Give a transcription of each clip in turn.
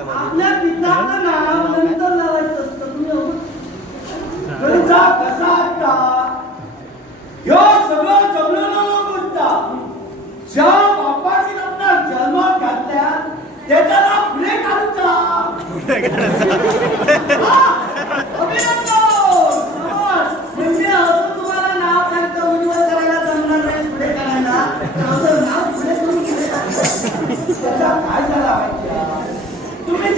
आपल्या पिताचं नाव नंतर लावायचं असतं कसा आता ह्यो सगळं जमलेलं लोक म्हणता ज्या बापाची आपला जन्मात घातल्या त्याच्याला पुढे काढून जा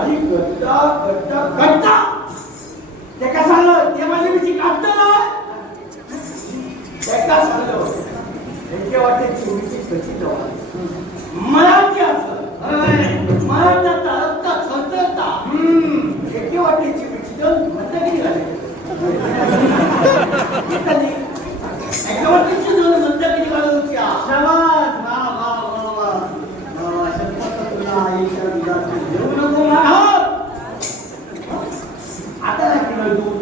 आणि गट्टा गट्टा गट्टा करता ते का सांगलं ते माझी बिची काढतो ना? ते का सांगलं त्यांच्या वाटे चोरीची कशी मराठी असं. मराठा तळपता सजता एके वाटेची बिची दोन मंदगिरी घाले एका वाटेची दोन मंदगिरी घालत होत्या शाबास, वा, वा, वा, वा. वा, वा, शपथ तुला आईच्या दुधाची देऊ नको मला. आता नाही पिलं दूध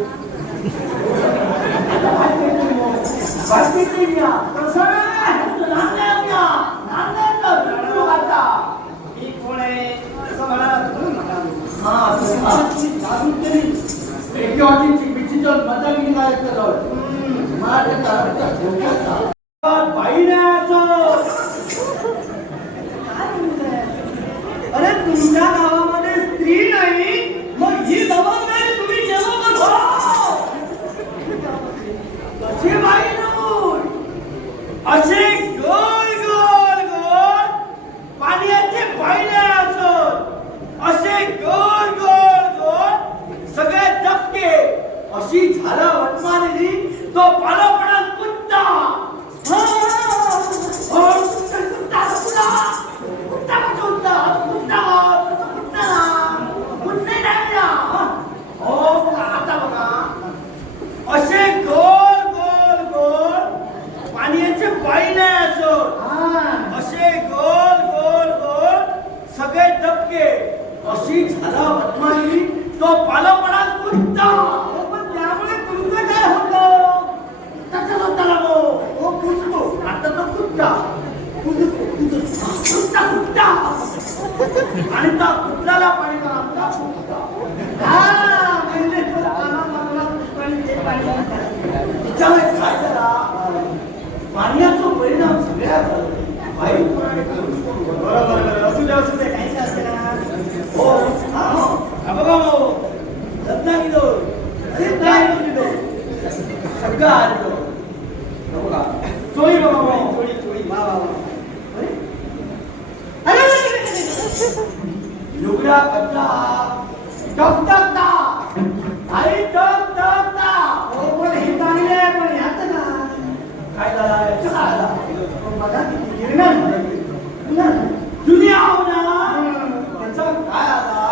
आता भात पेटली मग. भात पेटली म्या. कसं नाही? नांद्या म्या. नांद्याचं दूध आता. मी कोण आहे? असं म्हणा, म्हणून म्हणा. हा, भातची जादू केली. एके वाटीची बिची जाऊन मंदागिरी गायब केलं. मला ते तारकच्या झोक्याचा. बाईण्याचं. अरे तुमच्या पालोपणात कुत्ता पण त्यामुळे तुमचं काय होतं? तसंच होता ना हो कुत्तो आता तर कुत्ता कुत्तो, आणि त्या कुत्र्याला पाणी का? आमचा कुत्ता हा, म्हणजे ते पाणी त्याच्यामुळे काय झाला पाण्याचा परिणाम सगळ्या वायूप्रमाणे करू बरोबर असू दे असू दे. काही असेल हो हा बघा हो रत्नागिरी रत्नागिरी सगळं आलं हे बघा चोळी हो चोळी चोळी वा वा अरे, अरे, अरे, अरे, अरे, टकटकता हो, पण हे चांगले आहे पण ह्याचं ना. काय झाला याचं काय झाला पण बघा किती गिरणार ना. दुनिया हो. ना त्याचा काय आला?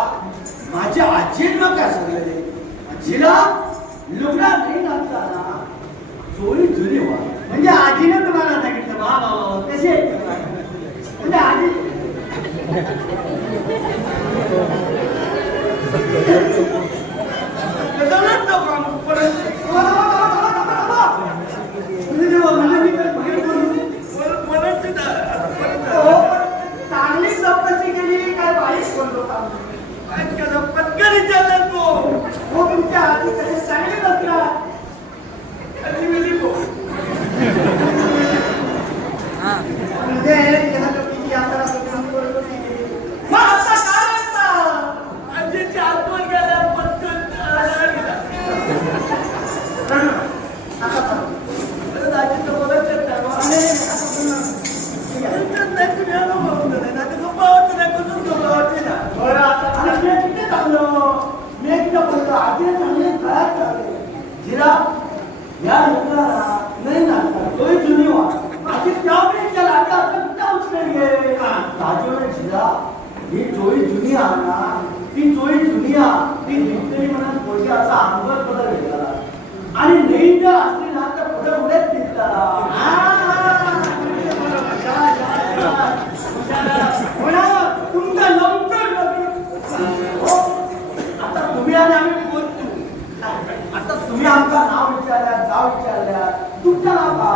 माझ्या आजीनं काय सांगितले आजीला लुगडा नाही घातला ना चोळी जुनी व्हा म्हणजे आजीनं तुम्हाला सांगितलं वा वा वा वा. कसे आहेत तुम्हाला? म्हणजे आजी त्याच्यानंच नको आम्ही परत थांबा, थांबा, थांबा, थांबा, थांबा, थांबा. म्हणजे जेव्हा मला मी काय बाहेर बोलू, परत परत सुद्धा परत हो, चांगली चौकशी केली काय वाईट बोललो का? काय केलं पटकन चालत तो हो तुमच्या आजी कसे चांगले नसतात खाली गेली तो म्हणजे ह्या लोकीची यात्रा सगळी बोलतो की, मग आता काय म्हणता? आजीची आत्मा गेल्या पटकन रडू नका. आता चालू. परत आजीचं बोलायचं नाही बा. आणि आता पुन्हा. ठीक आहे. त्यांच्यात नाही कुणी अनुभव नाही नाही तर गप्पा होती नाही कुठून गप्पा होती ना बरं, आता आणि मी किती चांगलो मी एकदा बोललो आजी चांगले घरात चालले जिरा या लोकांना नाही ना तोही जुनी वा आजी त्या वेळेच्या लाटा आता उचलेल गे आजी ही चोळी जुनी ती चोळी जुनी ती निघतरी म्हणून पोटी असा बदल आणि जर असली ना तर पुढे पुढेच लवकर हो, आता तुम्ही आणि आम्ही बोलतो आता तुम्ही आमचं नाव विचारल्या गाव विचारल्या तुमचं नाव का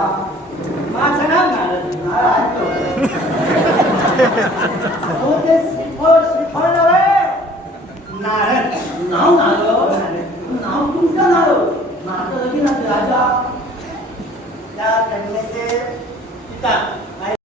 माझं नाव नारद. अहो, ते श्रीफळ श्रीफळ नव्हे नारळ नाव नारळ नाव तुमचं नारळ की ना राजा. त्या कन्येचे पिता.